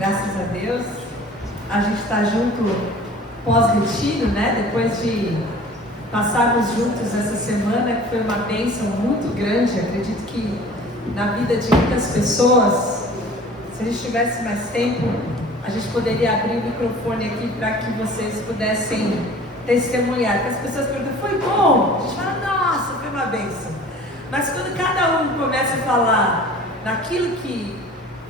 Graças a Deus, a gente está junto pós-retiro, né? Depois de passarmos juntos essa semana, que foi uma bênção muito grande. Acredito que na vida de muitas pessoas, se a gente tivesse mais tempo, a gente poderia abrir o microfone aqui para que vocês pudessem testemunhar. Porque as pessoas perguntam, foi bom? A gente fala, nossa, foi uma bênção. Mas quando cada um começa a falar naquilo que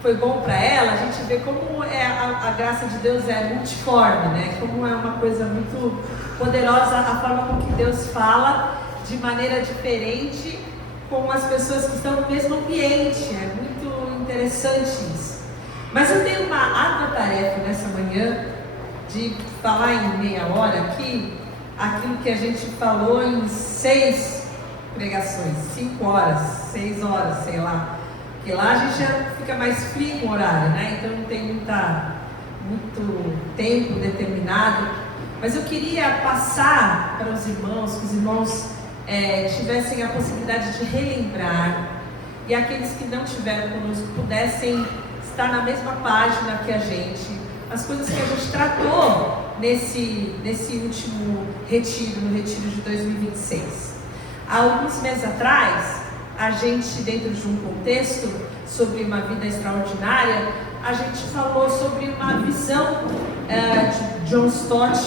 foi bom para ela, a gente vê como a graça de Deus é multiforme, né? Como é uma coisa muito poderosa a forma com que Deus fala de maneira diferente com as pessoas que estão no mesmo ambiente. É muito interessante isso. Mas eu tenho uma árdua tarefa nessa manhã de falar em meia hora aqui aquilo que a gente falou em 6 pregações, 5 horas, 6 horas, sei lá. Porque lá a gente já fica mais frio com o horário, né? Então não tem muito tempo determinado. Mas eu queria passar para os irmãos, que os irmãos tivessem a possibilidade de relembrar, e aqueles que não tiveram conosco pudessem estar na mesma página que a gente, as coisas que a gente tratou nesse último retiro, no retiro de 2026. Há alguns meses atrás, a gente, dentro de um contexto sobre uma vida extraordinária, a gente falou sobre uma visão de John Stott,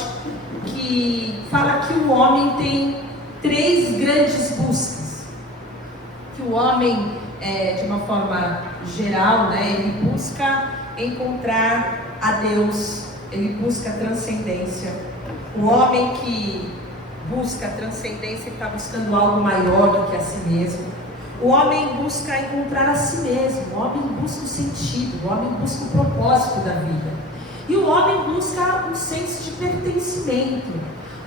que fala que o homem tem 3 grandes buscas. Que o homem, de uma forma geral, né, ele busca encontrar a Deus, ele busca transcendência. O homem que busca transcendência está buscando algo maior do que a si mesmo. O homem busca encontrar a si mesmo, o homem busca o sentido, o homem busca o propósito da vida. E o homem busca um senso de pertencimento.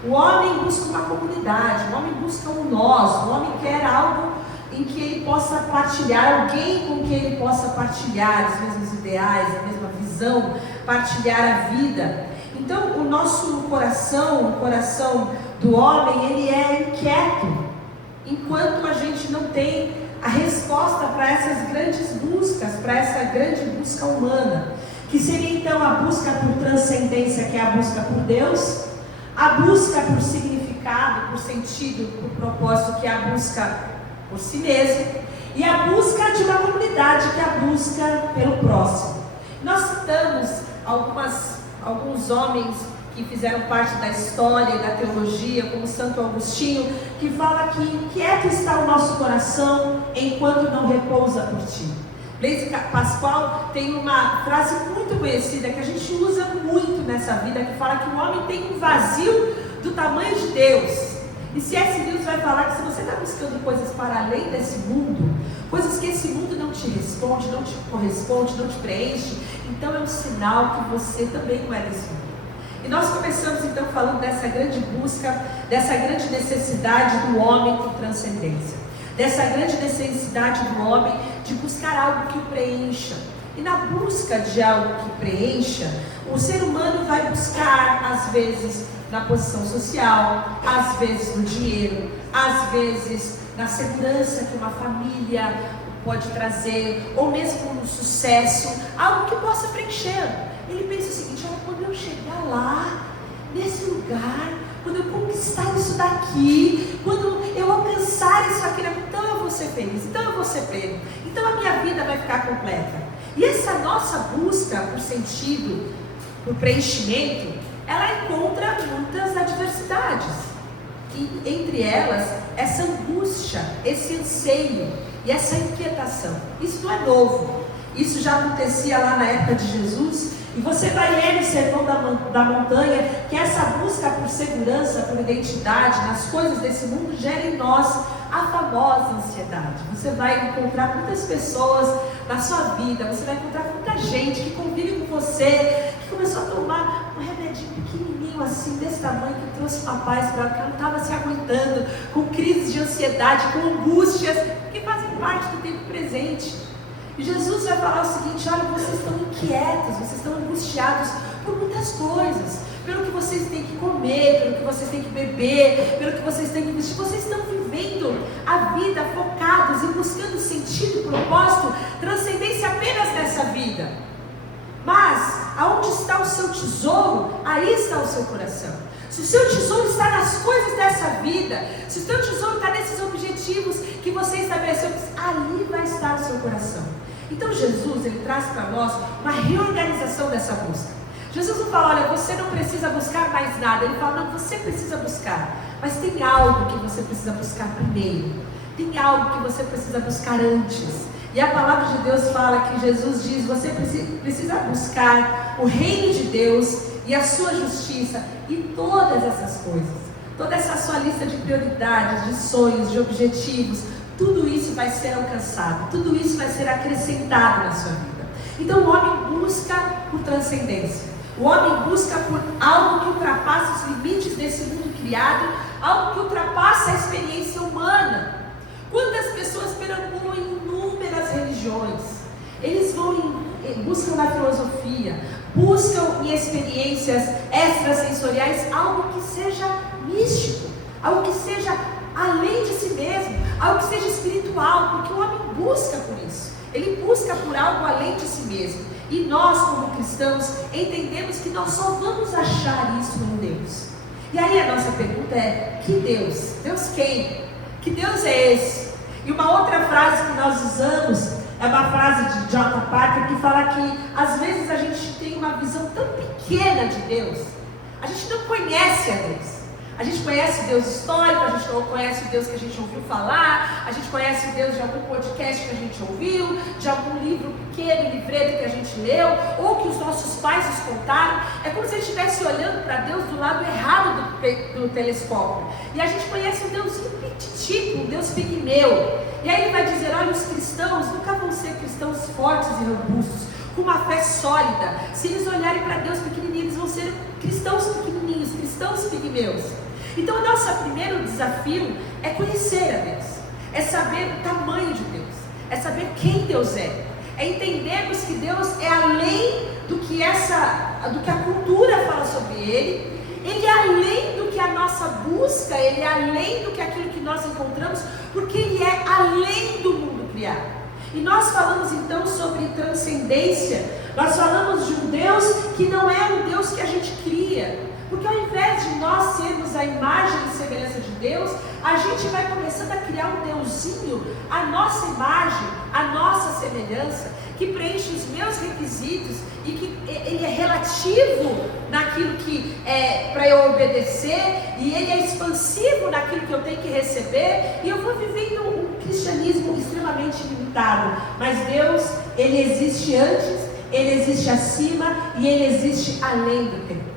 O homem busca uma comunidade, o homem busca um nós, o homem quer algo em que ele possa partilhar, alguém com quem ele possa partilhar os mesmos ideais, a mesma visão, partilhar a vida. Então o nosso coração, o coração do homem, ele é inquieto, enquanto a gente não tem a resposta para essas grandes buscas, para essa grande busca humana, que seria então a busca por transcendência, que é a busca por Deus, a busca por significado, por sentido, por propósito, que é a busca por si mesmo, e a busca de uma comunidade, que é a busca pelo próximo. Nós citamos alguns homens que fizeram parte da história e da teologia, como Santo Agostinho, que fala que inquieto está o nosso coração enquanto não repousa por ti. Blaise Pascal tem uma frase muito conhecida que a gente usa muito nessa vida, que fala que o homem tem um vazio do tamanho de Deus. E C.S. Lewis vai falar que se você está buscando coisas para além desse mundo, coisas que esse mundo não te responde, não te corresponde, não te preenche, então é um sinal que você também não é desse mundo. E nós começamos então falando dessa grande busca, dessa grande necessidade do homem por transcendência, dessa grande necessidade do homem de buscar algo que o preencha. E na busca de algo que preencha, o ser humano vai buscar, às vezes, na posição social, às vezes no dinheiro, às vezes na segurança que uma família pode trazer, ou mesmo no sucesso, algo que possa preencher. Ele pensa o seguinte: olha, quando eu chegar lá, nesse lugar, quando eu conquistar isso daqui, quando eu alcançar isso aqui, então eu vou ser feliz, então eu vou ser pleno, então a minha vida vai ficar completa. E essa nossa busca por sentido, por preenchimento, ela encontra muitas adversidades. E entre elas, essa angústia, esse anseio e essa inquietação. Isso não é novo. Isso já acontecia lá na época de Jesus. E você vai ler no Sermão da Montanha que essa busca por segurança, por identidade nas coisas desse mundo gera em nós a famosa ansiedade. Você vai encontrar muitas pessoas na sua vida, você vai encontrar muita gente que convive com você, que começou a tomar um remedinho pequenininho assim, desse tamanho, que trouxe uma paz para ela, que ela não estava se aguentando, com crises de ansiedade, com angústias, que fazem parte do tempo presente. E Jesus vai falar o seguinte: olha, vocês estão inquietos, vocês estão angustiados por muitas coisas, pelo que vocês têm que comer, pelo que vocês têm que beber, pelo que vocês têm que vestir. Vocês estão vivendo a vida focados e buscando sentido, propósito, transcendência apenas nessa vida. Mas, aonde está o seu tesouro, aí está o seu coração. Se o seu tesouro está nas coisas dessa vida, se o seu tesouro está nesses objetivos que você estabeleceu, ali vai estar o seu coração. Então Jesus, ele traz para nós uma reorganização dessa busca. Jesus não fala, olha, você não precisa buscar mais nada. Ele fala, não, você precisa buscar. Mas tem algo que você precisa buscar primeiro. Tem algo que você precisa buscar antes. E a palavra de Deus fala que Jesus diz, você precisa buscar o reino de Deus e a sua justiça e todas essas coisas. Toda essa sua lista de prioridades, de sonhos, de objetivos, tudo isso vai ser alcançado, tudo isso vai ser acrescentado na sua vida. Então o homem busca por transcendência. O homem busca por algo que ultrapassa os limites desse mundo criado, algo que ultrapassa a experiência humana. Quantas pessoas perambulam em inúmeras religiões? Eles buscam na filosofia, buscam em experiências extrasensoriais algo que seja místico, algo que seja além de si mesmo, algo que seja espiritual, porque o homem busca por isso. Ele busca por algo além de si mesmo. E nós, como cristãos, entendemos que nós só vamos achar isso em Deus. E aí a nossa pergunta é, que Deus? Deus quem? Que Deus é esse? E uma outra frase que nós usamos é uma frase de John Parker que fala que às vezes a gente tem uma visão tão pequena de Deus. A gente não conhece a Deus. A gente conhece o Deus histórico, a gente conhece o Deus que a gente ouviu falar, a gente conhece o Deus de algum podcast que a gente ouviu, de algum livro pequeno, livreto que a gente leu, ou que os nossos pais nos contaram. É como se a gente estivesse olhando para Deus do lado errado do telescópio. E a gente conhece um Deusinho petitico, um Deus pigmeu. E aí ele vai dizer, olha, os cristãos nunca vão ser cristãos fortes e robustos, com uma fé sólida. Se eles olharem para Deus pequenininho, eles vão ser cristãos pequenininhos, cristãos pigmeus. Então o nosso primeiro desafio é conhecer a Deus, é saber o tamanho de Deus, é saber quem Deus é entendermos que Deus é além do que a cultura fala sobre Ele é além do que a nossa busca, Ele é além do que aquilo que nós encontramos, porque Ele é além do mundo criado. E nós falamos então sobre transcendência, nós falamos de um Deus que não é um Deus que a gente cria. Porque ao invés de nós sermos a imagem e semelhança de Deus, a gente vai começando a criar um Deusinho, a nossa imagem, a nossa semelhança, que preenche os meus requisitos e que ele é relativo naquilo que é para eu obedecer, e ele é expansivo naquilo que eu tenho que receber, e eu vou vivendo um cristianismo extremamente limitado. Mas Deus, Ele existe antes, Ele existe acima e Ele existe além do tempo.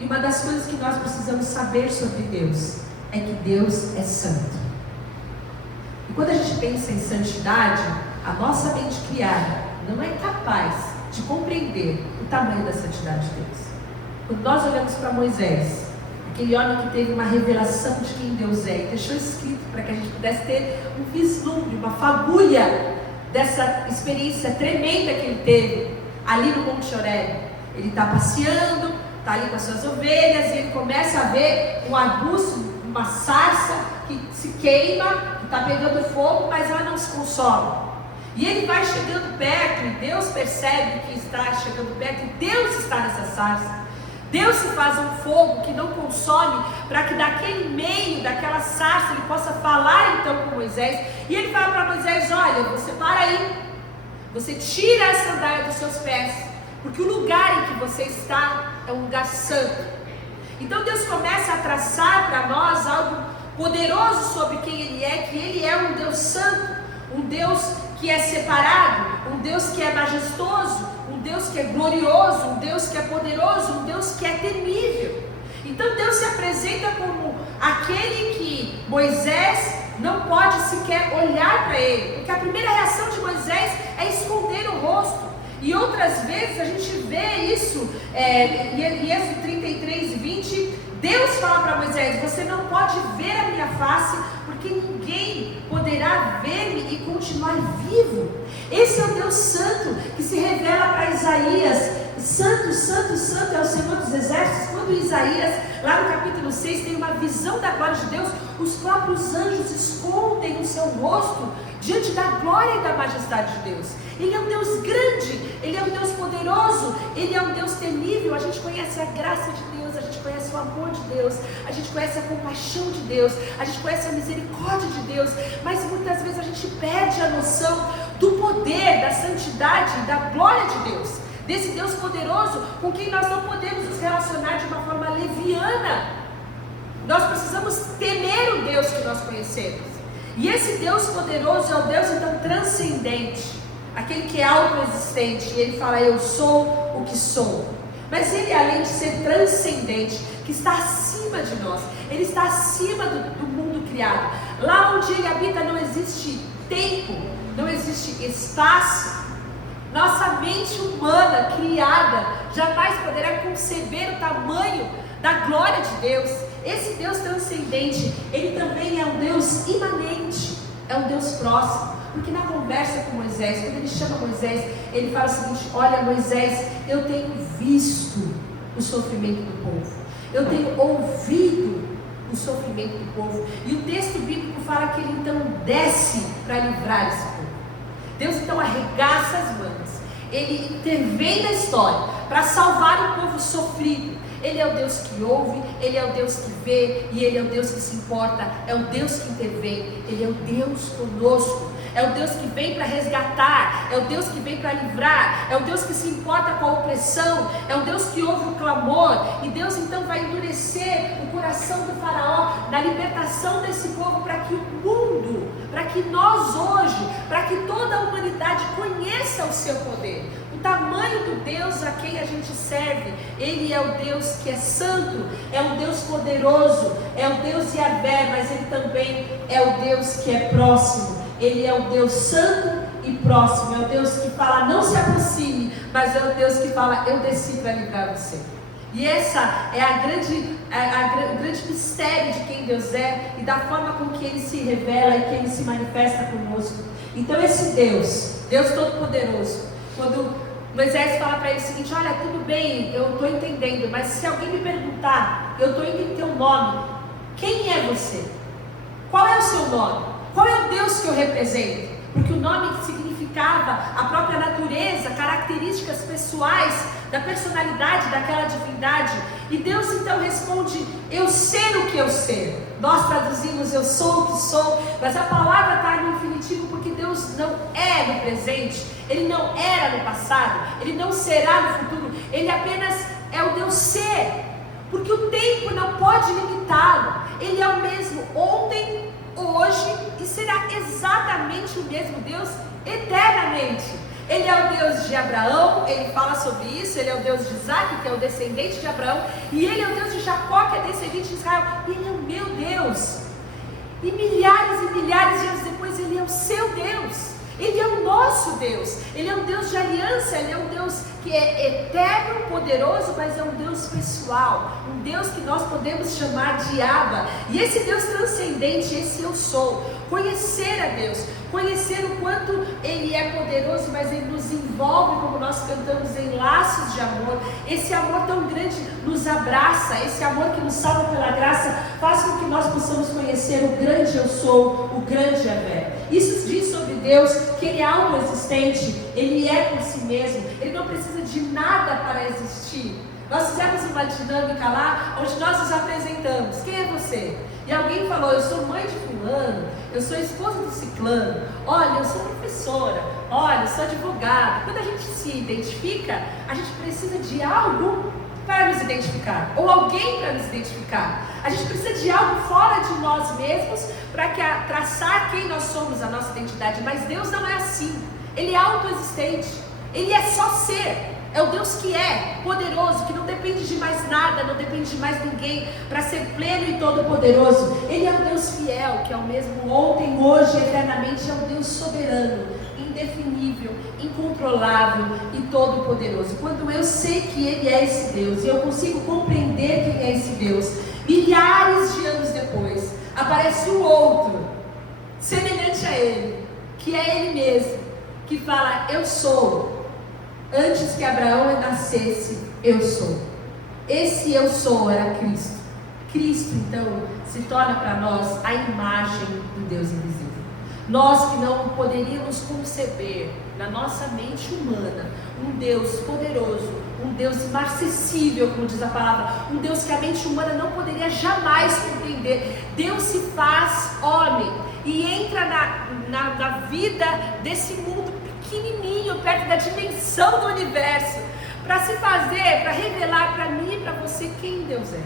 E uma das coisas que nós precisamos saber sobre Deus é que Deus é santo. E quando a gente pensa em santidade, a nossa mente criada não é capaz de compreender o tamanho da santidade de Deus. Quando nós olhamos para Moisés, aquele homem que teve uma revelação de quem Deus é, e deixou escrito para que a gente pudesse ter um vislumbre, uma fagulha dessa experiência tremenda que ele teve ali no Monte Horebe. Ele está passeando, está ali com as suas ovelhas, e ele começa a ver um arbusto, uma sarça que se queima, que está pegando fogo, mas ela não se consome. E ele vai chegando perto, e Deus percebe que está chegando perto, e Deus está nessa sarça. Deus se faz um fogo que não consome, para que daquele meio, daquela sarça, ele possa falar então com Moisés. E ele fala para Moisés, olha, você para aí, você tira a sandália dos seus pés, porque o lugar em que você está é um lugar santo. Então Deus começa a traçar para nós algo poderoso sobre quem Ele é, que Ele é um Deus santo, um Deus que é separado, um Deus que é majestoso, um Deus que é glorioso, um Deus que é poderoso, um Deus que é temível. Então Deus se apresenta como aquele que Moisés não pode sequer olhar para ele, porque a primeira reação de Moisés é esconder o rosto. E outras vezes a gente vê isso, em Êxodo 33, 20, Deus fala para Moisés, você não pode ver a minha face, porque ninguém poderá ver-me e continuar vivo. Esse é o Deus santo que se revela para Isaías, santo, santo, santo é o Senhor dos Exércitos. Quando Isaías, lá no capítulo 6, tem uma visão da glória de Deus, os próprios anjos escondem o seu rosto diante da glória e da majestade de Deus. Ele é um Deus grande, Ele é um Deus poderoso, Ele é um Deus temível. A gente conhece a graça de Deus, a gente conhece o amor de Deus, a gente conhece a compaixão de Deus, a gente conhece a misericórdia de Deus, mas muitas vezes a gente perde a noção do poder, da santidade, da glória de Deus, desse Deus poderoso com quem nós não podemos nos relacionar de uma forma leviana. Nós precisamos temer o Deus que nós conhecemos. E esse Deus poderoso é o Deus então transcendente, aquele que é autoexistente. E Ele fala: eu sou o que sou. Mas Ele, além de ser transcendente, que está acima de nós, Ele está acima do mundo criado. Lá onde Ele habita não existe tempo, não existe espaço. Nossa mente humana criada jamais poderá conceber o tamanho da glória de Deus. Esse Deus transcendente, Ele também é um Deus imanente, é um Deus próximo. Porque na conversa com Moisés, quando Ele chama Moisés, Ele fala o seguinte: olha, Moisés, eu tenho visto o sofrimento do povo, eu tenho ouvido o sofrimento do povo. E o texto bíblico fala que Ele então desce para livrar esse povo. Deus então arregaça as mangas, Ele intervém na história para salvar o povo sofrido. Ele é o Deus que ouve, Ele é o Deus que vê, e Ele é o Deus que se importa, é o Deus que intervém, Ele é o Deus conosco, é o Deus que vem para resgatar, é o Deus que vem para livrar, é o Deus que se importa com a opressão, é o Deus que ouve o clamor. E Deus então vai endurecer o coração do faraó na libertação desse povo, para que o mundo, para que nós hoje, para que toda a humanidade conheça o seu poder, o tamanho do Deus a quem a gente serve. Ele é o Deus que é santo, é um Deus poderoso, é o Deus Yahvé, mas Ele também é o Deus que é próximo. Ele é o Deus santo e próximo, é o Deus que fala: não se aproxime, mas é o Deus que fala: eu desci para livrar você. E essa é o grande mistério de quem Deus é e da forma com que Ele se revela e que Ele se manifesta conosco. Então esse Deus Todo-Poderoso, quando Moisés fala para ele o seguinte: olha, tudo bem, eu estou entendendo, mas se alguém me perguntar, eu estou indo em teu nome, quem é você? Qual é o seu nome? Qual é o Deus que eu represento? Porque o nome significava a própria natureza, características pessoais da personalidade daquela divindade. E Deus então responde: eu sei o que eu sei. Nós traduzimos eu sou o que sou, mas a palavra está no infinitivo, porque Deus não é no presente, Ele não era no passado, Ele não será no futuro, Ele apenas é o Deus ser, porque o tempo não pode limitá-lo. Ele é o mesmo ontem, hoje e será exatamente o mesmo Deus eternamente. Ele é o Deus de Abraão, Ele fala sobre isso. Ele é o Deus de Isaac, que é o descendente de Abraão, e Ele é o Deus de Jacó, que é descendente de Israel. E Ele é o meu Deus. E milhares de anos depois, Ele é o seu Deus. Ele é o nosso Deus. Ele é um Deus de aliança. Ele é um Deus que é eterno, poderoso, mas é um Deus pessoal, um Deus que nós podemos chamar de Abba. E esse Deus transcendente, esse eu sou, conhecer a Deus, conhecer o quanto Ele é poderoso, mas Ele nos envolve, como nós cantamos, em laços de amor. Esse amor tão grande nos abraça, esse amor que nos salva pela graça, faz com que nós possamos conhecer o grande eu sou, o grande Yahvé. Isso diz sobre Deus que Ele é autoexistente, Ele é por si mesmo, Ele não precisa de nada para existir. Nós fizemos uma dinâmica lá, onde nós nos apresentamos: quem é você? E alguém falou: eu sou mãe de fulano, eu sou esposa do ciclano, olha, eu sou professora, olha, eu sou advogada. Quando a gente se identifica, a gente precisa de algo para nos identificar, ou alguém para nos identificar. A gente precisa de algo fora de nós mesmos para traçar quem nós somos, a nossa identidade. Mas Deus não é assim. Ele é autoexistente, Ele é só ser. É o Deus que é poderoso, que não depende de mais nada, não depende de mais ninguém para ser pleno e todo poderoso. Ele é um Deus fiel, que é o mesmo ontem, hoje, eternamente. É um Deus soberano, indefinível, incontrolável e todo poderoso. Quando eu sei que Ele é esse Deus, e eu consigo compreender quem é esse Deus, milhares de anos depois, aparece um outro, semelhante a Ele, que é Ele mesmo, que fala: eu sou. Antes que Abraão nascesse, eu sou. Esse eu sou era Cristo. Cristo, então, se torna para nós a imagem do Deus invisível. Nós que não poderíamos conceber na nossa mente humana, um Deus poderoso, um Deus inacessível, como diz a palavra, um Deus que a mente humana não poderia jamais compreender. Deus se faz homem e entra na vida desse mundo pequenininho, perto da dimensão do universo, para se fazer, para revelar para mim e para você quem Deus é.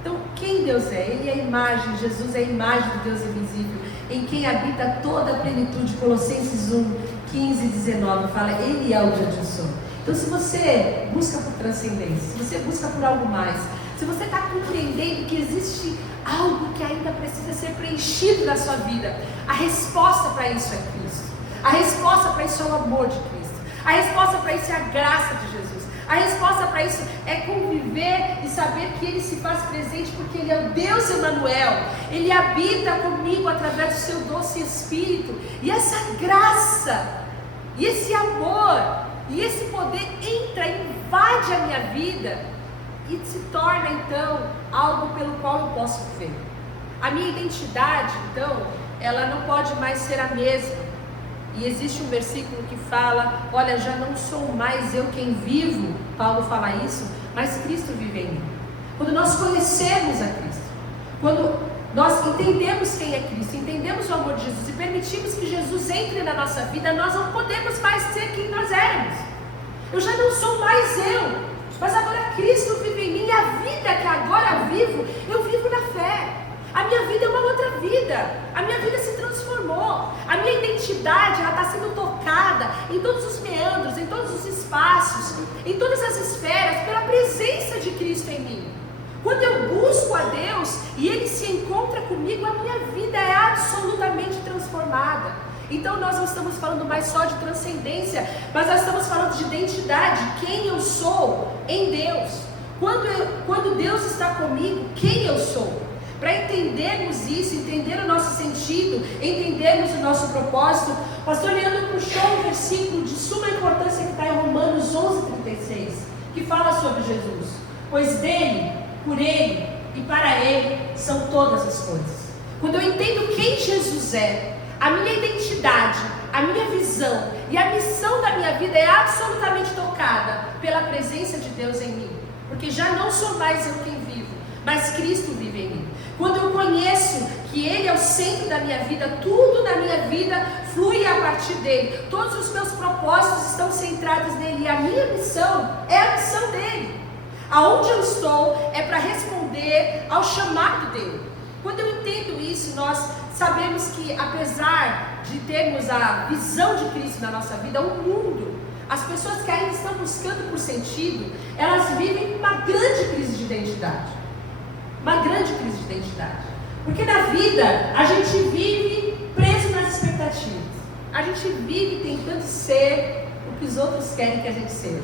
Então, quem Deus é? Ele é a imagem, Jesus é a imagem do Deus invisível, em quem habita toda a plenitude. Colossenses 1, 15 e 19 fala, Ele é o Deus de som. Então, se você busca por transcendência, se você busca por algo mais, se você está compreendendo que existe algo que ainda precisa ser preenchido na sua vida, a resposta para isso é Cristo. A resposta para isso é o amor de Cristo. A resposta para isso é a graça de Jesus. A resposta para isso é conviver e saber que Ele se faz presente, porque Ele é o Deus Emanuel. Ele habita comigo através do seu doce Espírito. E essa graça, e esse amor, e esse poder entra, invade a minha vida e se torna então algo pelo qual eu posso viver. A minha identidade, então, ela não pode mais ser a mesma. E existe um versículo que fala, olha, já não sou mais eu quem vivo, Paulo fala isso, mas Cristo vive em mim. Quando nós conhecemos a Cristo, quando nós entendemos quem é Cristo, entendemos o amor de Jesus e permitimos que Jesus entre na nossa vida, nós não podemos mais ser quem nós éramos. Eu já não sou mais eu, mas agora Cristo vive em mim, e a vida que agora vivo, eu vivo na fé. A minha vida é uma outra vida, a minha vida se transformou, a minha identidade está sendo tocada em todos os meandros, em todos os espaços, em todas as esferas, pela presença de Cristo em mim. Quando eu busco a Deus e Ele se encontra comigo, a minha vida é absolutamente transformada. Então nós não estamos falando mais só de transcendência, mas nós estamos falando de identidade, quem eu sou em Deus. Quando Deus está comigo, quem eu sou? Para entendermos isso, entender o nosso sentido, entendermos o nosso propósito, o pastor Leandro puxou um versículo de suma importância que está em Romanos 11:36, que fala sobre Jesus. Pois dele, por ele e para ele são todas as coisas. Quando eu entendo quem Jesus é, a minha identidade, a minha visão e a missão da minha vida é absolutamente tocada pela presença de Deus em mim. Porque já não sou mais eu quem vivo, mas Cristo vive em mim. Quando eu conheço que Ele é o centro da minha vida, tudo na minha vida flui a partir dEle. Todos os meus propósitos estão centrados nele, e a minha missão é a missão dEle. Aonde eu estou é para responder ao chamado dEle. Quando eu entendo isso, nós sabemos que, apesar de termos a visão de Cristo na nossa vida, o mundo, as pessoas que ainda estão buscando por sentido, elas vivem uma grande crise de identidade. Uma grande crise de identidade. Porque na vida a gente vive preso nas expectativas. A gente vive tentando ser o que os outros querem que a gente seja.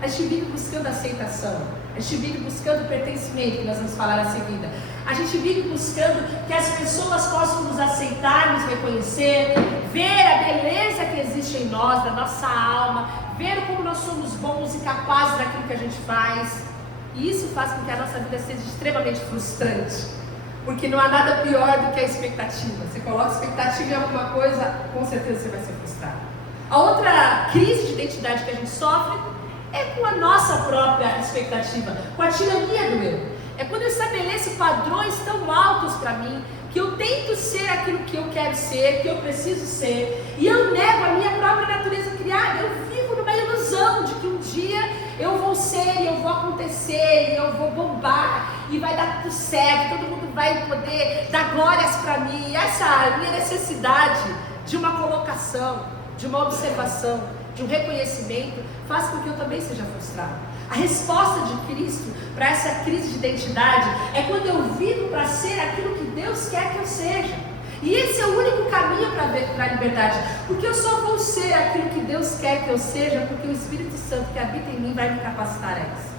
A gente vive buscando aceitação. A gente vive buscando pertencimento, que nós vamos falar em seguida. A gente vive buscando que as pessoas possam nos aceitar, nos reconhecer, ver a beleza que existe em nós, da nossa alma, ver como nós somos bons e capazes daquilo que a gente faz. E isso faz com que a nossa vida seja extremamente frustrante, porque não há nada pior do que a expectativa. Você coloca expectativa em alguma coisa, com certeza você vai ser frustrado. A outra crise de identidade que a gente sofre é com a nossa própria expectativa, com a tirania do eu. É quando eu estabeleço padrões tão altos para mim, que eu tento ser aquilo que eu quero ser, que eu preciso ser, e eu nego a minha própria natureza criada. Eu vivo numa ilusão de que um dia eu vou ser, e eu vou acontecer, e eu vou bombar, e vai dar tudo certo, todo mundo vai poder dar glórias para mim. E essa minha necessidade de uma colocação, de uma observação, de um reconhecimento, faz com que eu também seja frustrado. A resposta de Cristo para essa crise de identidade é quando eu vivo para ser aquilo que Deus quer que eu seja. E esse é o único caminho para a liberdade, porque eu só vou ser aquilo que Deus quer que eu seja, porque o Espírito Santo que habita em mim vai me capacitar a isso.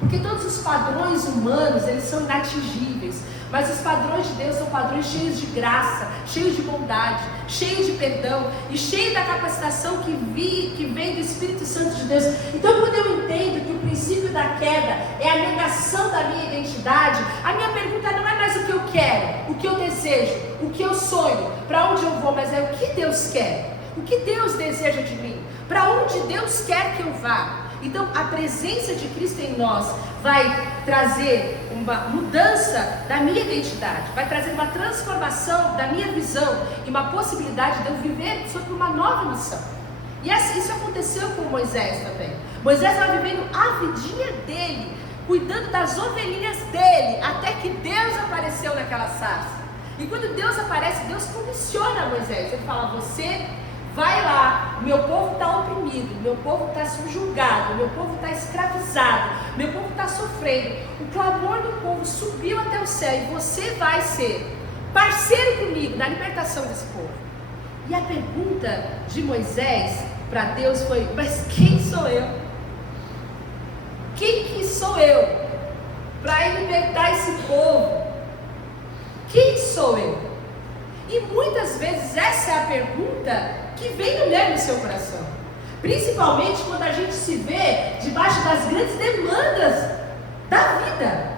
Porque todos os padrões humanos, eles são inatingíveis, mas os padrões de Deus são padrões cheios de graça, cheios de bondade, cheios de perdão e cheios da capacitação que vem do Espírito Santo de Deus. Então, quando eu entendo que o princípio da queda é a negação da minha identidade, a minha pergunta não é mais o que eu quero, o que eu desejo, o que eu sonho, para onde eu vou, mas é o que Deus quer, o que Deus deseja de mim. para onde Deus quer que eu vá. Então a presença de Cristo em nós vai trazer uma mudança da minha identidade, vai trazer uma transformação da minha visão e uma possibilidade de eu viver sobre uma nova missão. E isso aconteceu com Moisés também. Moisés estava vivendo a vidinha dele, cuidando das ovelhinhas dele, até que Deus apareceu naquela sarça. E quando Deus aparece, Deus comissiona Moisés. Ele fala: você vai lá, meu povo está oprimido, meu povo está subjugado, meu povo está escravizado, meu povo está sofrendo. O clamor do povo subiu até o céu e você vai ser parceiro comigo na libertação desse povo. E a pergunta de Moisés para Deus foi: mas quem sou eu? Quem que sou eu para libertar esse povo? Quem sou eu? E muitas vezes essa é a pergunta que vem no seu coração, principalmente quando a gente se vê debaixo das grandes demandas da vida,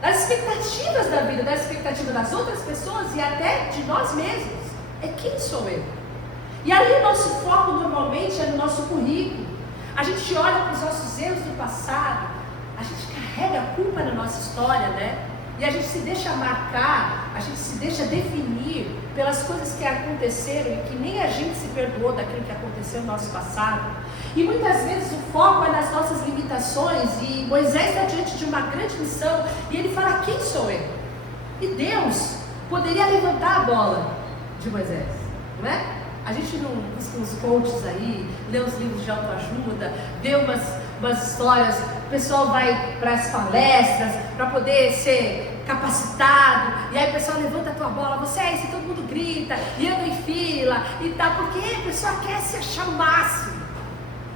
das expectativas da vida, das expectativas das outras pessoas e até de nós mesmos. É quem sou eu? E ali o nosso foco normalmente é no nosso currículo. A gente olha para os nossos erros do passado, a gente carrega a culpa na nossa história, né? E a gente se deixa marcar, a gente se deixa definir pelas coisas que aconteceram e que nem a gente se perdoou daquilo que aconteceu no nosso passado. E muitas vezes o foco é nas nossas limitações, e Moisés está diante de uma grande missão e ele fala: quem sou eu? E Deus poderia levantar a bola de Moisés, não é? A gente não busca uns coaches aí, lê uns livros de autoajuda, vê umas histórias, o pessoal vai para as palestras para poder ser capacitado, e aí o pessoal levanta a tua bola, você é isso, e todo mundo grita, e anda em fila, e tal, porque a pessoa quer se achar o máximo.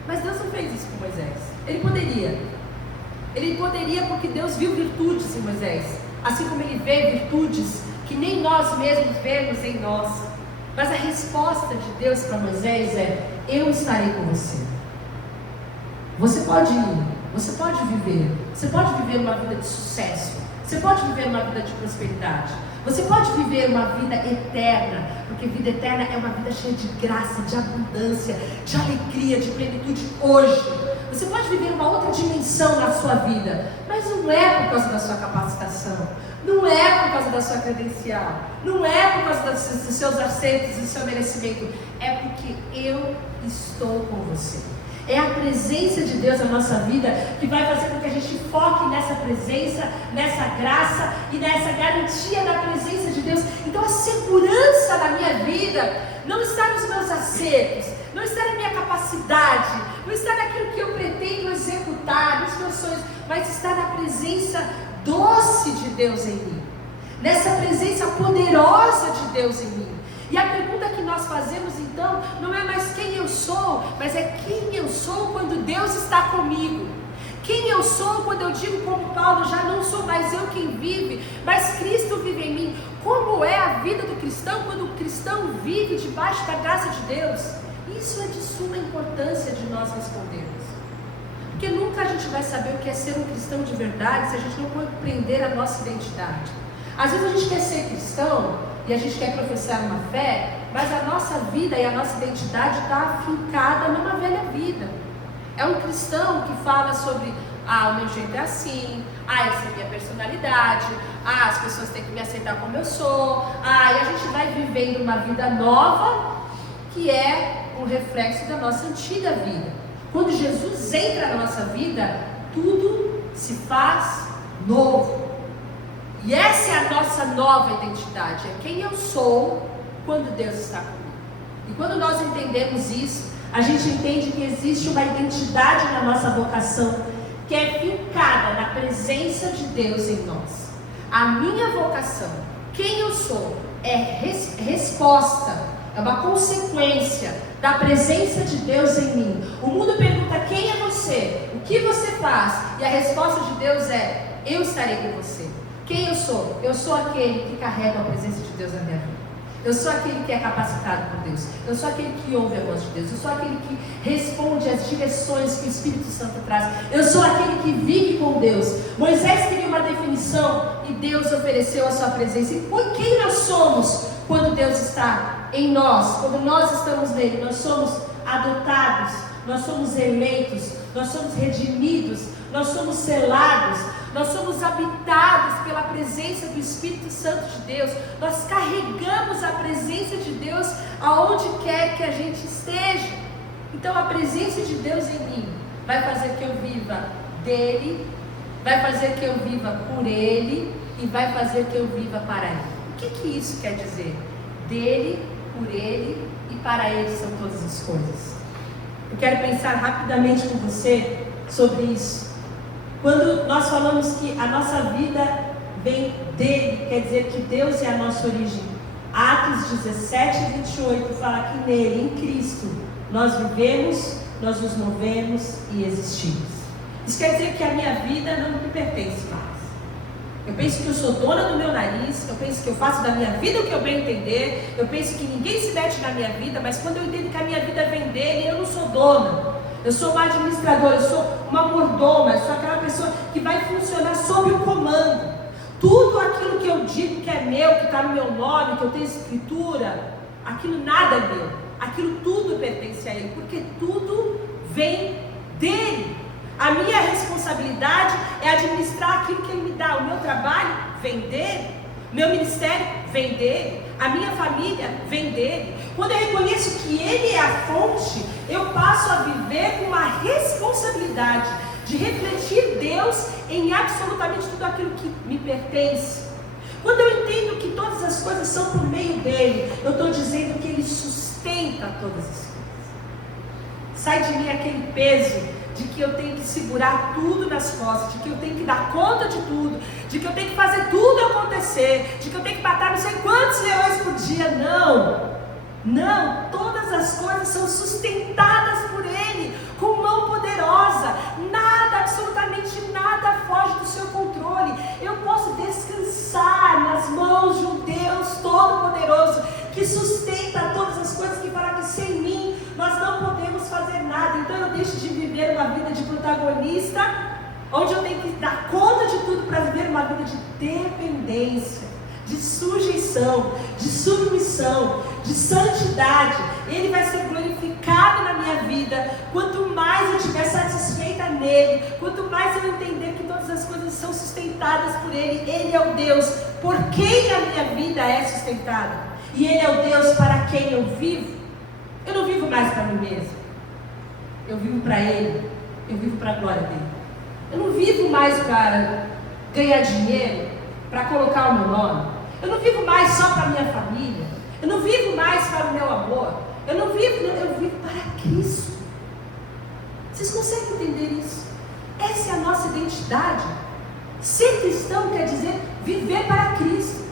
Mas Deus não fez isso com Moisés. Ele poderia porque Deus viu virtudes em Moisés, assim como ele vê virtudes que nem nós mesmos vemos em nós. Mas a resposta de Deus para Moisés é: eu estarei com você. Você pode ir, você pode viver uma vida de sucesso, você pode viver uma vida de prosperidade, você pode viver uma vida eterna, porque vida eterna é uma vida cheia de graça, de abundância, de alegria, de plenitude hoje. Você pode viver uma outra dimensão na sua vida, mas não é por causa da sua capacitação, não é por causa da sua credencial, não é por causa dos seus acertos e do seu merecimento, é porque eu estou com você. É a presença de Deus na nossa vida que vai fazer com que a gente foque nessa presença, nessa graça e nessa garantia da presença de Deus. Então a segurança na minha vida não está nos meus acertos, não está na minha capacidade, não está naquilo que eu pretendo executar, nos meus sonhos, mas está na presença doce de Deus em mim, nessa presença poderosa de Deus em mim. E a pergunta que nós fazemos então não é mais quem eu sou, mas é quem eu sou quando Deus está comigo. Quem eu sou quando eu digo como Paulo: já não sou mais eu quem vive, mas Cristo vive em mim. Como é a vida do cristão quando o cristão vive debaixo da graça de Deus? Isso é de suma importância de nós respondermos. Porque nunca a gente vai saber o que é ser um cristão de verdade se a gente não compreender a nossa identidade. Às vezes a gente quer ser cristão e a gente quer professar uma fé, mas a nossa vida e a nossa identidade está afincada numa velha vida. É um cristão que fala sobre: o meu jeito é assim, essa é a minha personalidade, as pessoas têm que me aceitar como eu sou, e a gente vai vivendo uma vida nova que é um reflexo da nossa antiga vida. Quando Jesus entra na nossa vida, tudo se faz novo. E essa é a nossa nova identidade, é quem eu sou quando Deus está comigo. E quando nós entendemos isso, a gente entende que existe uma identidade na nossa vocação que é fincada na presença de Deus em nós. A minha vocação, quem eu sou, é resposta, é uma consequência da presença de Deus em mim. O mundo pergunta: quem é você? O que você faz? E a resposta de Deus é: eu estarei com você. Quem eu sou? Eu sou aquele que carrega a presença de Deus na minha vida. Eu sou aquele que é capacitado por Deus. Eu sou aquele que ouve a voz de Deus. Eu sou aquele que responde às direções que o Espírito Santo traz. Eu sou aquele que vive com Deus. Moisés queria uma definição e Deus ofereceu a sua presença. E por quem nós somos quando Deus está em nós? Quando nós estamos nele, nós somos adotados, nós somos eleitos, nós somos redimidos, nós somos selados, nós somos habitados pela presença do Espírito Santo de Deus. Nós carregamos a presença de Deus aonde quer que a gente esteja. Então a presença de Deus em mim vai fazer que eu viva dele, vai fazer que eu viva por ele e vai fazer que eu viva para ele. O que isso quer dizer? Dele, por ele e para ele são todas as coisas. Eu quero pensar rapidamente com você sobre isso. Quando nós falamos que a nossa vida vem dele, quer dizer que Deus é a nossa origem. Atos 17 e 28 fala que nele, em Cristo, nós vivemos, nós nos movemos e existimos. Isso quer dizer que a minha vida não me pertence mais. Eu penso que eu sou dona do meu nariz, eu penso que eu faço da minha vida o que eu bem entender, eu penso que ninguém se mete na minha vida, mas quando eu entendo que a minha vida vem dele, eu não sou dona. Eu sou uma administradora, eu sou uma mordoma, eu sou aquela pessoa que vai funcionar sob o comando. Tudo aquilo que eu digo que é meu, que está no meu nome, que eu tenho escritura, aquilo nada é meu. Aquilo tudo pertence a ele, porque tudo vem dele. A minha responsabilidade é administrar aquilo que ele me dá. O meu trabalho vem dele, meu ministério vem dele, a minha família vem dele. Quando eu reconheço que ele é a fonte, eu passo a viver com uma responsabilidade de refletir Deus em absolutamente tudo aquilo que me pertence. Quando eu entendo que todas as coisas são por meio dele, eu estou dizendo que ele sustenta todas as coisas. Sai de mim aquele peso de que eu tenho que segurar tudo nas costas, de que eu tenho que dar conta de tudo, de que eu tenho que fazer tudo acontecer, de que eu tenho que matar não sei quantos leões por dia. Não, todas as coisas são sustentadas por ele, com mão poderosa. Nada, absolutamente nada foge do seu controle. Eu posso descansar nas mãos de um Deus Todo-Poderoso, que sustenta todas as coisas, que fala que sem mim nós não podemos fazer nada. Então eu deixo de viver uma vida de protagonista, onde eu tenho que dar conta de tudo, para viver uma vida de dependência, de sujeição, de submissão, de santidade. Ele vai ser glorificado na minha vida quanto mais eu estiver satisfeita nele, quanto mais eu entender que todas as coisas são sustentadas por ele. Ele é o Deus por quem a minha vida é sustentada, e ele é o Deus para quem eu vivo. Eu não vivo mais para mim mesmo, eu vivo para ele, eu vivo para a glória dele. Eu não vivo mais para ganhar dinheiro, para colocar o meu nome. Eu não vivo mais só para a minha família. Eu não vivo mais para o meu amor. Eu vivo para Cristo. Vocês conseguem entender isso? Essa é a nossa identidade. Ser cristão quer dizer viver para Cristo.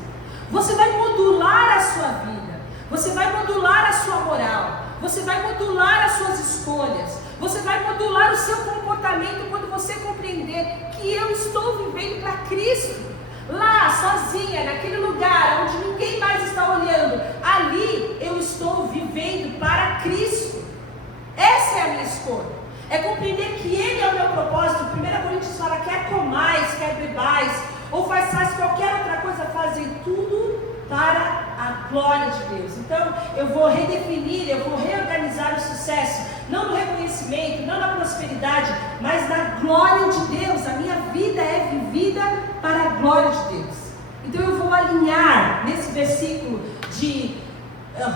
Você vai modular a sua vida, você vai modular a sua moral, você vai modular as suas escolhas, você vai modular o seu comportamento quando você compreender que eu estou vivendo para Cristo. Lá, sozinha, naquele lugar onde ninguém mais está olhando, ali eu estou vivendo para Cristo. Essa é a minha escolha. É compreender que Ele é o meu propósito. 1 Coríntios fala: quer comais, quer bebais, ou façais qualquer outra coisa, fazem tudo para a glória de Deus. Então eu vou redefinir, eu vou reorganizar o sucesso, não no reconhecimento, não na prosperidade, mas na glória de Deus. A minha vida é vivida para a glória de Deus. Então eu vou alinhar nesse versículo de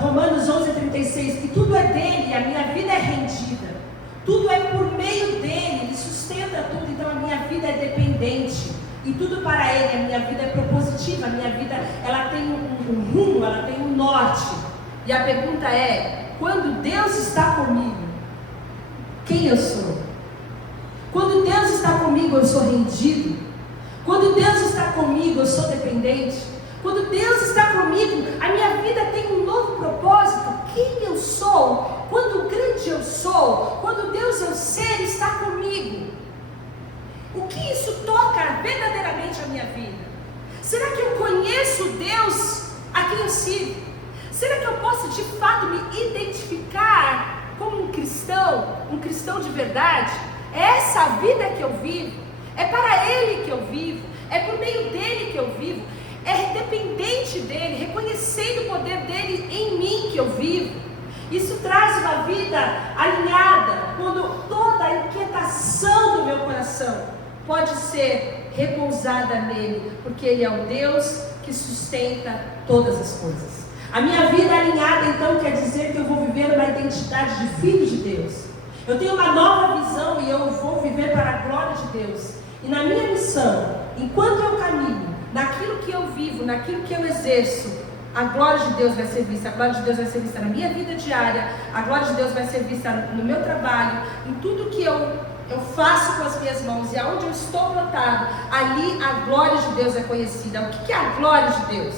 Romanos 11:36, que tudo é dele e a minha vida é rendida, tudo é por meio dele, ele sustenta tudo. Então a minha vida é dependente e tudo para ele. A minha vida é propositiva, a minha vida ela tem um rumo, ela tem um norte. E a pergunta é: quando Deus está comigo, quem eu sou? Quando Deus está comigo, eu sou rendido? Quando Deus está comigo, eu sou dependente? Quando Deus está comigo, a minha vida tem um novo propósito. Quem eu sou? Quando grande eu sou? Quando Deus, eu ser, está comigo? O que isso toca verdadeiramente a minha vida? Será que eu conheço Deus a quem eu sirvo? Será que eu posso de fato me identificar como um cristão de verdade? É essa a vida que eu vivo? É para Ele que eu vivo? É por meio dele que eu vivo? É dependente dele, reconhecendo o poder dele em mim que eu vivo? Isso traz uma vida alinhada, quando toda a inquietação do meu coração pode ser repousada nele, porque ele é o Deus que sustenta todas as coisas. A minha vida alinhada, então, quer dizer que eu vou viver uma identidade de filho de Deus. Eu tenho uma nova visão e eu vou viver para a glória de Deus. E na minha missão, enquanto eu caminho, naquilo que eu vivo, naquilo que eu exerço, a glória de Deus vai ser vista. A glória de Deus vai ser vista na minha vida diária. A glória de Deus vai ser vista no meu trabalho, em tudo que eu faço com as minhas mãos, e aonde eu estou plantado, ali a glória de Deus é conhecida. O que é a glória de Deus?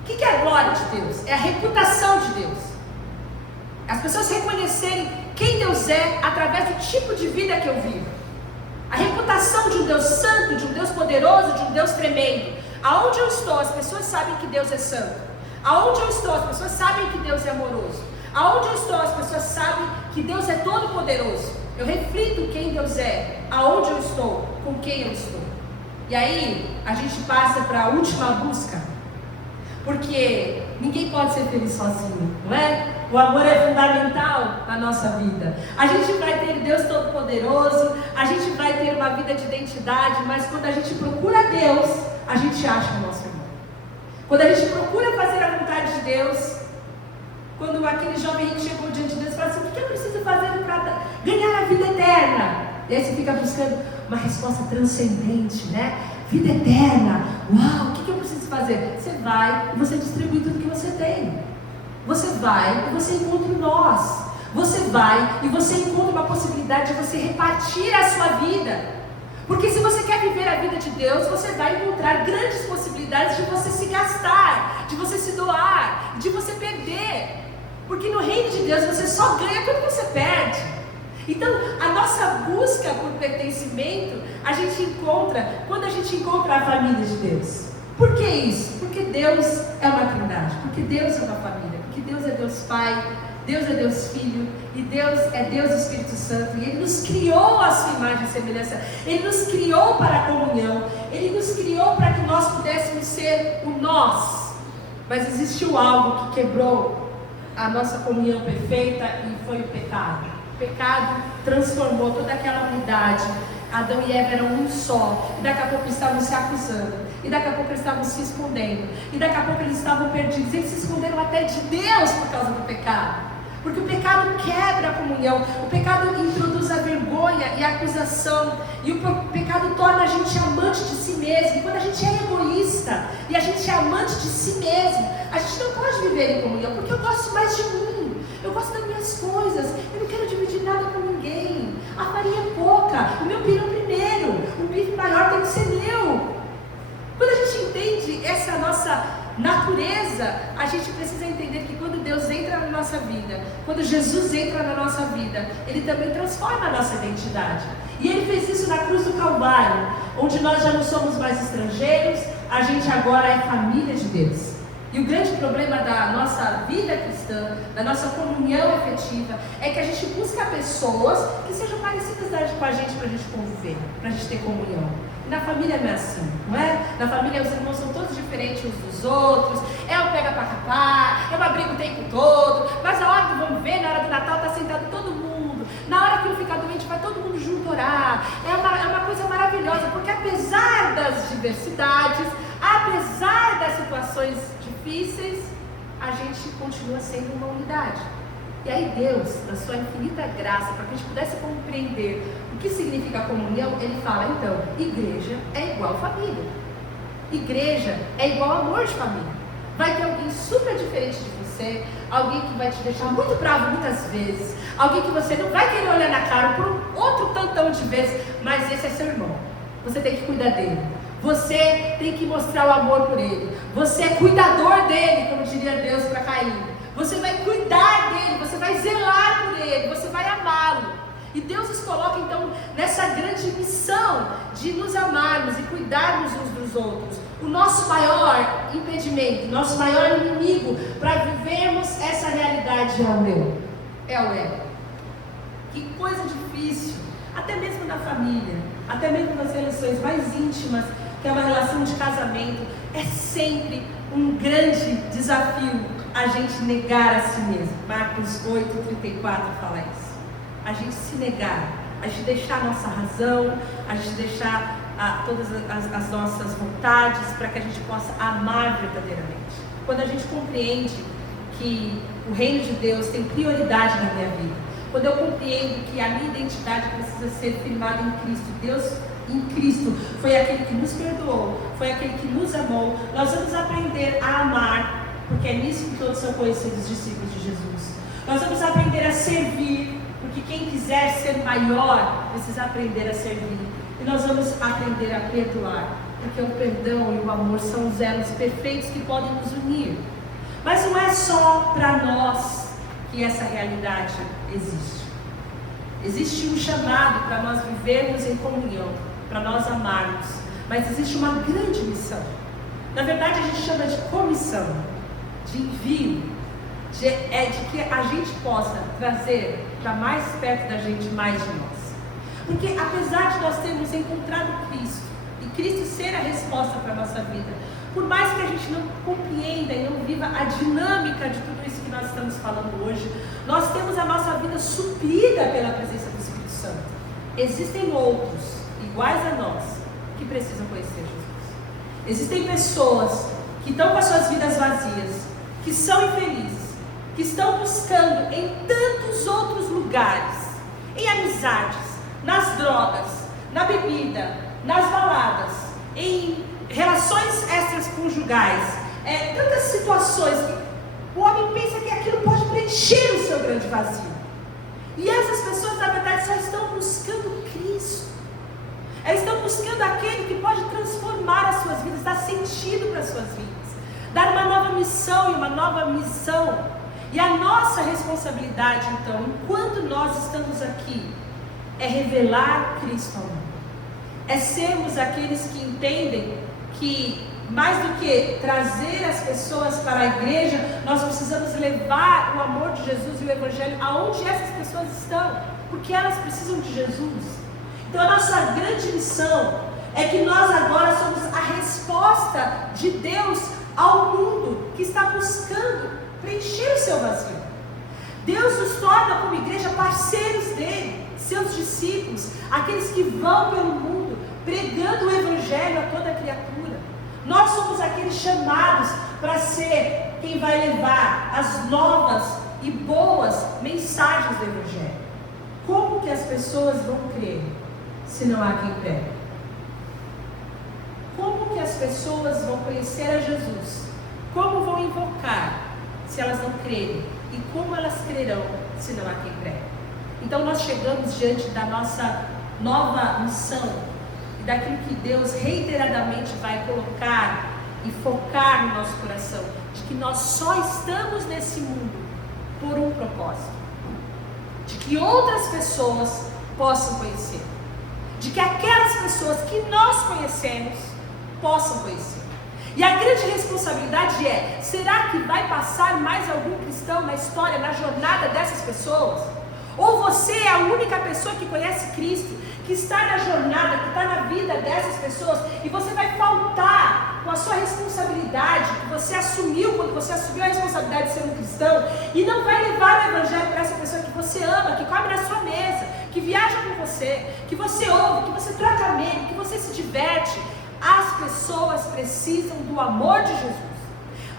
O que é a glória de Deus? É a reputação de Deus. As pessoas reconhecerem quem Deus é através do tipo de vida que eu vivo. A reputação de um Deus santo, de um Deus poderoso, de um Deus tremendo. Aonde eu estou, as pessoas sabem que Deus é santo. Aonde eu estou, as pessoas sabem que Deus é amoroso. Aonde eu estou, as pessoas sabem que Deus é todo poderoso. Eu reflito quem Deus é, aonde eu estou, com quem eu estou. E aí, a gente passa para a última busca. Porque ninguém pode ser feliz sozinho, não é? O amor é fundamental na nossa vida. A gente vai ter Deus Todo-Poderoso, a gente vai ter uma vida de identidade, mas quando a gente procura Deus, a gente acha o nosso irmão. Quando a gente procura fazer a vontade de Deus, quando aquele jovem rico chegou diante de Deus e falou assim: o que eu preciso fazer para ganhar a vida eterna? E aí você fica buscando uma resposta transcendente, né? Vida eterna, uau, o que eu preciso fazer? Você vai e você distribui tudo que você tem. Você vai e você encontra o nós. Você vai e você encontra uma possibilidade de você repartir a sua vida. Porque se você quer viver a vida de Deus, você vai encontrar grandes possibilidades de você se gastar, de você se doar, de você perder. Porque no reino de Deus você só ganha quando você perde. Então, a nossa busca por pertencimento, a gente encontra quando a gente encontra a família de Deus. Por que isso? Porque Deus é uma trindade, porque Deus é uma família, porque Deus é Deus Pai, Deus é Deus Filho, e Deus é Deus Espírito Santo, e Ele nos criou a sua imagem e semelhança, Ele nos criou para a comunhão, Ele nos criou para que nós pudéssemos ser o nós. Mas existiu algo que quebrou a nossa comunhão perfeita e foi o pecado. O pecado transformou toda aquela unidade. Adão e Eva eram um só, e daqui a pouco eles estavam se acusando, e daqui a pouco eles estavam se escondendo, e daqui a pouco eles estavam perdidos. Eles se esconderam até de Deus por causa do pecado, porque o pecado quebra a comunhão, o pecado introduz a vergonha e a acusação, e o pecado torna a gente amante de si mesmo. E quando a gente é egoísta e a gente é amante de si mesmo, a gente não pode viver em comunhão, porque eu gosto mais de mim, eu gosto das minhas coisas, eu não quero dividir nada com ninguém, a farinha é pouca, o meu pirão primeiro, o bife maior tem que ser meu. Quando a gente entende essa nossa natureza, a gente precisa entender que quando Deus entra na nossa vida, quando Jesus entra na nossa vida, Ele também transforma a nossa identidade. E Ele fez isso na cruz do Calvário, onde nós já não somos mais estrangeiros, a gente agora é família de Deus. E o grande problema da nossa vida cristã, da nossa comunhão efetiva, é que a gente busca pessoas que sejam parecidas com a gente para a gente conviver, para a gente ter comunhão. E na família não é assim, não é? Na família os irmãos são todos diferentes uns dos outros, é um pega para capar, é uma briga o tempo todo, mas na hora do vamos ver, na hora do Natal está sentado todo mundo, na hora que um fica doente vai todo mundo junto orar. É uma coisa maravilhosa, porque apesar das diversidades, apesar das situações difíceis, a gente continua sendo uma unidade. E aí Deus, na sua infinita graça, para que a gente pudesse compreender o que significa comunhão, Ele fala, então, igreja é igual família. Igreja é igual amor de família. Vai ter alguém super diferente de você, alguém que vai te deixar muito bravo muitas vezes, alguém que você não vai querer olhar na cara por outro tantão de vezes, mas esse é seu irmão. Você tem que cuidar dele. Você tem que mostrar o amor por ele. Você é cuidador dele, como diria Deus para Caim. Você vai cuidar dele, você vai zelar por ele, você vai amá-lo. E Deus nos coloca então nessa grande missão de nos amarmos e cuidarmos uns dos outros. O nosso maior impedimento, o nosso maior inimigo para vivermos essa realidade é o eu, é o ego. Que coisa difícil, até mesmo na família, até mesmo nas relações mais íntimas, que é uma relação de casamento, é sempre um grande desafio a gente negar a si mesmo. Marcos 8:34 fala isso. A gente se negar, a gente deixar a nossa razão, a gente deixar todas as nossas vontades, para que a gente possa amar verdadeiramente. Quando a gente compreende que o reino de Deus tem prioridade na minha vida, quando eu compreendo que a minha identidade precisa ser firmada em Cristo, Deus em Cristo foi aquele que nos perdoou, foi aquele que nos amou, nós vamos aprender a amar, porque é nisso que todos são conhecidos discípulos de Jesus. Nós vamos aprender a servir, porque quem quiser ser maior precisa aprender a servir. E nós vamos aprender a perdoar, porque o perdão e o amor são os elos perfeitos que podem nos unir. Mas não é só para nós que essa realidade existe. Existe um chamado para nós vivermos em comunhão, para nós amarmos, mas existe uma grande missão. Na verdade a gente chama de comissão, de envio, de que a gente possa trazer para mais perto da gente mais de nós. Porque apesar de nós termos encontrado Cristo, e Cristo ser a resposta para a nossa vida, por mais que a gente não compreenda e não viva a dinâmica de tudo isso que nós estamos falando hoje, nós temos a nossa vida suprida pela presença do Espírito Santo. Existem outros, iguais a nós, que precisam conhecer Jesus. Existem pessoas que estão com as suas vidas vazias, que são infelizes, que estão buscando em tantos outros lugares, em amizades, nas drogas, na bebida, nas baladas, em relações extraconjugais, tantas situações que o homem pensa que aquilo pode preencher o seu grande vazio. E essas pessoas, na verdade, só estão buscando Cristo. Elas estão buscando aquele que pode transformar as suas vidas, dar sentido para as suas vidas, dar uma nova missão e uma nova missão. E a nossa responsabilidade, então, enquanto nós estamos aqui, é revelar Cristo ao mundo. É sermos aqueles que entendem que, mais do que trazer as pessoas para a igreja, nós precisamos levar o amor de Jesus e o Evangelho aonde essas pessoas estão, porque elas precisam de Jesus. Então a nossa grande missão é que nós agora somos a resposta de Deus ao mundo que está buscando preencher o seu vazio. Deus nos torna como igreja parceiros dele, seus discípulos, aqueles que vão pelo mundo pregando o Evangelho a toda criatura. Nós somos aqueles chamados para ser quem vai levar as novas e boas mensagens do Evangelho. Como que as pessoas vão crer se não há quem pregue? Como que as pessoas vão conhecer a Jesus? Como vão invocar se elas não crerem? E como elas crerão se não há quem pregue? Então nós chegamos diante da nossa nova missão e daquilo que Deus reiteradamente vai colocar e focar no nosso coração, de que nós só estamos nesse mundo por um propósito, de que outras pessoas possam conhecer, de que aquelas pessoas que nós conhecemos possam conhecer. E a grande responsabilidade será que vai passar mais algum cristão na história, na jornada dessas pessoas? Ou você é a única pessoa que conhece Cristo, que está na jornada, que está na vida dessas pessoas, e você vai faltar com a sua responsabilidade, que você assumiu quando você assumiu a responsabilidade de ser um cristão, e não vai levar o Evangelho para essa pessoa que você ama, que come na sua mesa, que viaja com você, que você ouve, que você troca meme, que você se diverte. As pessoas precisam do amor de Jesus.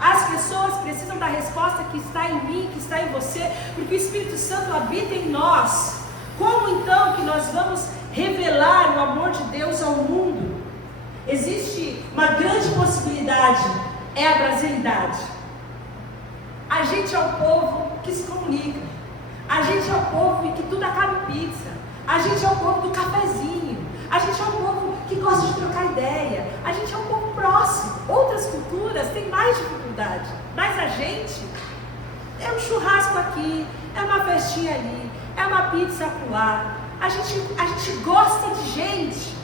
As pessoas precisam da resposta que está em mim, que está em você, porque o Espírito Santo habita em nós. Como então que nós vamos revelar o amor de Deus ao mundo? Existe uma grande possibilidade, é a brasilidade. A gente é o povo que se comunica. A gente é o povo que tudo acaba em pizza. A gente é o povo do cafezinho. A gente é o povo que gosta de trocar ideia. A gente é um povo próximo. Outras culturas têm mais dificuldade, mas a gente é um churrasco aqui, é uma festinha ali, é uma pizza acolá. A gente gosta de gente,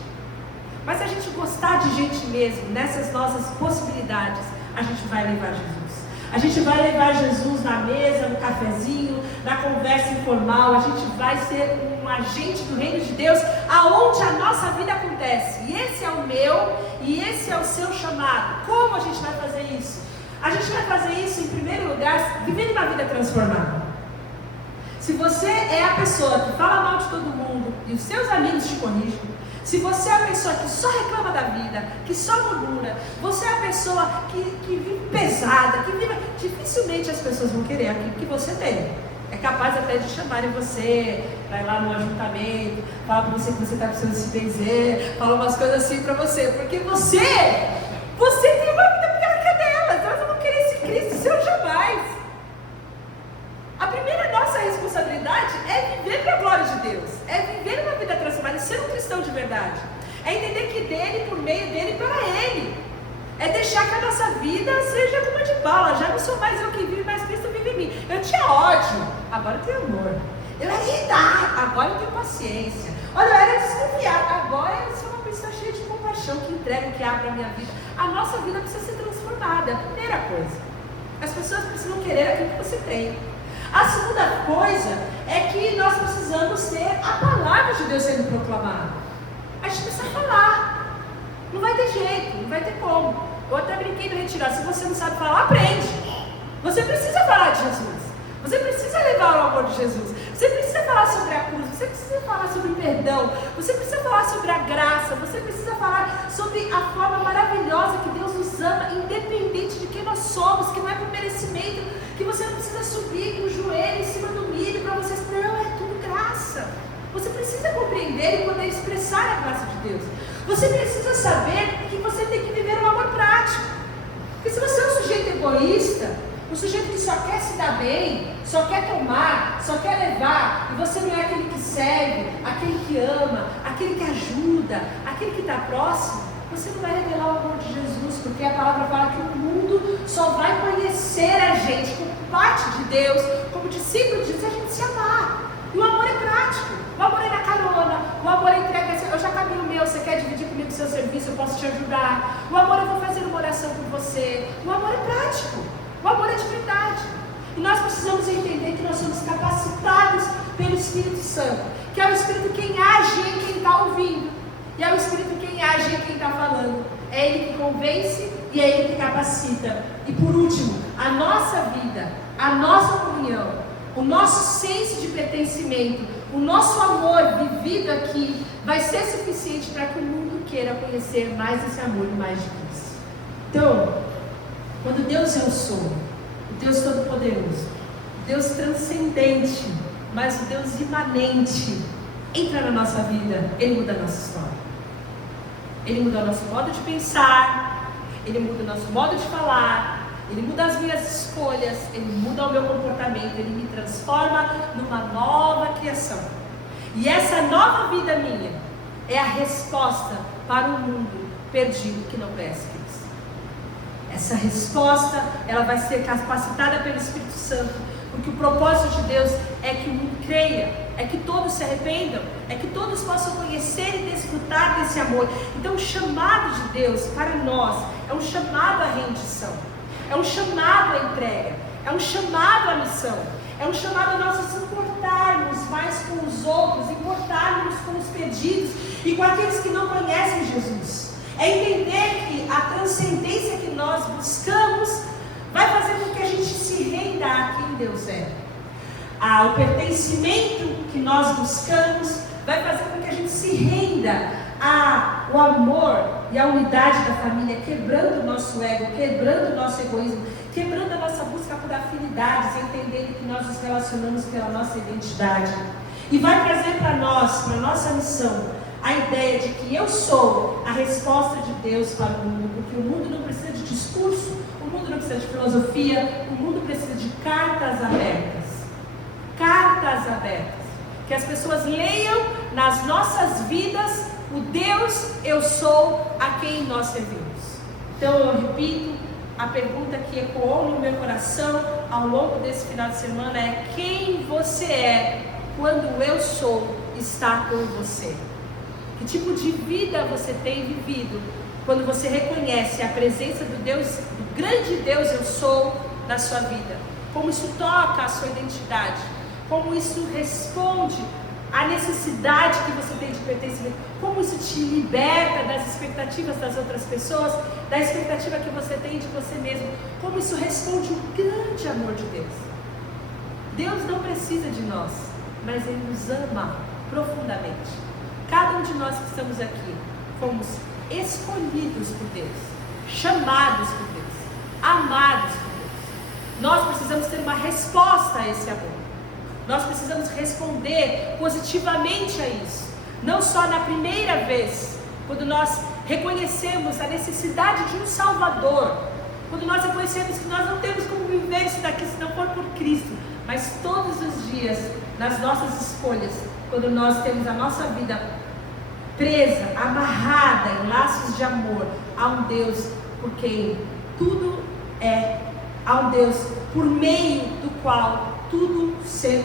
mas a gente gostar de gente mesmo, nessas nossas possibilidades, a gente vai levar Jesus. A gente vai levar Jesus na mesa, no cafezinho, na conversa informal. A gente vai ser um agente do reino de Deus aonde a nossa vida acontece. E esse é o meu e esse é o seu chamado. Como a gente vai fazer isso? A gente vai fazer isso, em primeiro lugar, vivendo uma vida transformada. Se você é a pessoa que fala mal de todo mundo e os seus amigos te corrigem, se você é a pessoa que só reclama da vida, que só murmura, você é a pessoa que vive pesada, dificilmente as pessoas vão querer aquilo que você tem. É capaz até de chamarem você, vai lá no ajuntamento, falar para você que você está precisando se benzer, falar umas coisas assim para você, porque você tem uma vida pior que a delas, elas não vão querer esse Cristo seu jamais. A primeira nossa responsabilidade é viver para a glória de Deus, é viver uma vida transformada, é ser um cristão de verdade, é entender que dele, por meio dele, para ele, é deixar que a nossa vida seja como de bala. Já não sou mais eu que vivo, mas Cristo vive em mim. Eu tinha ódio, agora eu tenho amor. Eu era irritado, agora eu tenho paciência. Olha, eu era desconfiado, agora eu sou uma pessoa cheia de compaixão, que entrega, que abre a minha vida. A nossa vida precisa ser transformada, é a primeira coisa. As pessoas precisam querer aquilo que você tem. A segunda coisa é que nós precisamos ter a palavra de Deus sendo proclamada. A gente precisa falar. Não vai ter jeito, não vai ter como. Eu até brinquei no retirado, se você não sabe falar, aprende. Você precisa falar de Jesus. Você precisa levar o amor de Jesus. Você precisa falar sobre a cruz. Você precisa falar sobre o perdão. Você precisa falar sobre a graça. Você precisa falar sobre a forma maravilhosa que Deus nos ama, independente de quem nós somos, que não é por merecimento, que você não precisa subir com o joelho em cima do milho para você. Não, é tudo graça. Você precisa compreender e poder expressar a graça de Deus. Você precisa saber que você tem que viver um amor prático. Porque se você é um sujeito egoísta, um sujeito que só quer se dar bem, só quer tomar, só quer levar, e você não é aquele que serve, aquele que ama, aquele que ajuda, aquele que está próximo, você não vai revelar o amor de Jesus, porque a palavra fala que o mundo só vai conhecer a gente como parte de Deus, como discípulo de Deus, se a gente se amar. E o amor é prático. O amor é na carona, o amor é entrega, eu já caminho o meu, você quer dividir comigo o seu serviço, eu posso te ajudar. O amor, eu vou fazer uma oração por você. O amor é prático, o amor é de verdade. E nós precisamos entender que nós somos capacitados pelo Espírito Santo, que é o Espírito quem age em quem está ouvindo, e é o Espírito quem age em quem está falando. É Ele que convence e é Ele que capacita. E por último, a nossa vida, a nossa comunhão, o nosso senso de pertencimento, o nosso amor vivido aqui vai ser suficiente para que o mundo queira conhecer mais esse amor e mais de Cristo. Então, quando Deus eu sou, o Deus Todo-Poderoso, o Deus transcendente, mas o Deus imanente, entra na nossa vida, Ele muda a nossa história. Ele muda o nosso modo de pensar, Ele muda o nosso modo de falar, Ele muda as minhas escolhas, Ele muda o meu comportamento, Ele me transforma numa nova criação. E essa nova vida minha é a resposta para o mundo perdido que não conhece Cristo. Essa resposta, ela vai ser capacitada pelo Espírito Santo, porque o propósito de Deus é que o mundo creia, é que todos se arrependam, é que todos possam conhecer e desfrutar desse amor. Então o chamado de Deus para nós é um chamado à rendição. É um chamado à entrega, é um chamado à missão, é um chamado a nós nos importarmos mais com os outros, importarmos com os perdidos e com aqueles que não conhecem Jesus. É entender que a transcendência que nós buscamos vai fazer com que a gente se renda a quem Deus é. O pertencimento que nós buscamos vai fazer com que a gente se renda ao amor e à unidade da família, quebrando o nosso ego, quebrando o nosso egoísmo, quebrando a nossa busca por afinidades, entendendo que nós nos relacionamos pela nossa identidade. E vai trazer para nós, para a nossa missão, a ideia de que eu sou a resposta de Deus para o mundo, porque o mundo não precisa de discurso, o mundo não precisa de filosofia, o mundo precisa de cartas abertas. Cartas abertas. Que as pessoas leiam nas nossas vidas o Deus eu sou a quem nós servimos. Então eu repito, a pergunta que ecoou no meu coração ao longo desse final de semana é: quem você é quando o eu sou está com você? Que tipo de vida você tem vivido quando você reconhece a presença do Deus, do grande Deus eu sou na sua vida? Como isso toca a sua identidade? Como isso responde a necessidade que você tem de pertencimento, como isso te liberta das expectativas das outras pessoas, da expectativa que você tem de você mesmo, como isso responde o grande amor de Deus. Deus não precisa de nós, mas Ele nos ama profundamente. Cada um de nós que estamos aqui, fomos escolhidos por Deus, chamados por Deus, amados por Deus. Nós precisamos ter uma resposta a esse amor. Nós precisamos responder positivamente a isso. Não só na primeira vez, quando nós reconhecemos a necessidade de um Salvador, quando nós reconhecemos que nós não temos como viver isso daqui se não for por Cristo, mas todos os dias, nas nossas escolhas, quando nós temos a nossa vida presa, amarrada em laços de amor a um Deus por quem tudo é, a um Deus por meio do qual tudo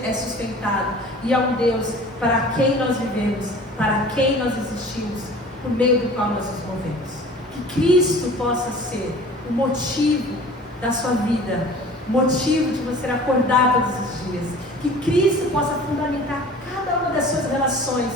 é sustentado, e a um Deus para quem nós vivemos, para quem nós existimos, por meio do qual nós nos movemos. Que Cristo possa ser o motivo da sua vida, o motivo de você acordar todos os dias. Que Cristo possa fundamentar cada uma das suas relações.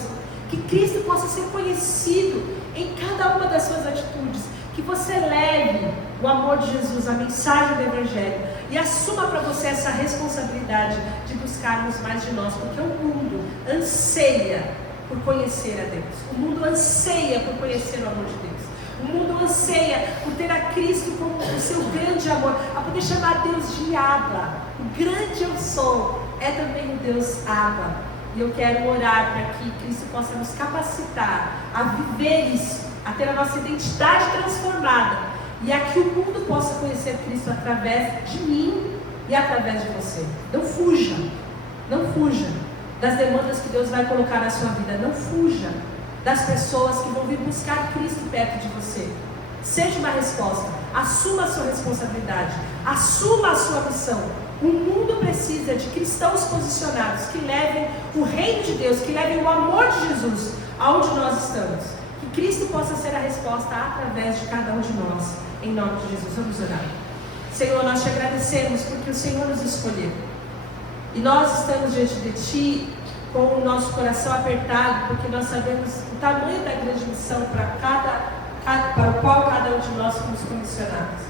Que Cristo possa ser conhecido em cada uma das suas atitudes. Que você leve o amor de Jesus, a mensagem do Evangelho, e assuma para você essa responsabilidade de buscarmos mais de nós, porque o mundo anseia por conhecer a Deus. O mundo anseia por conhecer o amor de Deus. O mundo anseia por ter a Cristo como o seu grande amor, a poder chamar Deus de Abba. O grande eu sou é também o Deus Abba. E eu quero orar para que Cristo possa nos capacitar a viver isso, a ter a nossa identidade transformada, e a que o mundo possa conhecer Cristo através de mim e através de você. Não fuja, não fuja das demandas que Deus vai colocar na sua vida. Não fuja das pessoas que vão vir buscar Cristo perto de você. Seja uma resposta, assuma a sua responsabilidade, assuma a sua missão. O mundo precisa de cristãos posicionados, que levem o reino de Deus, que levem o amor de Jesus aonde nós estamos. Que Cristo possa ser a resposta através de cada um de nós. Em nome de Jesus, vamos orar. Senhor, nós te agradecemos porque o Senhor nos escolheu. E nós estamos diante de Ti com o nosso coração apertado, porque nós sabemos o tamanho da grande missão para o qual cada um de nós fomos comissionados.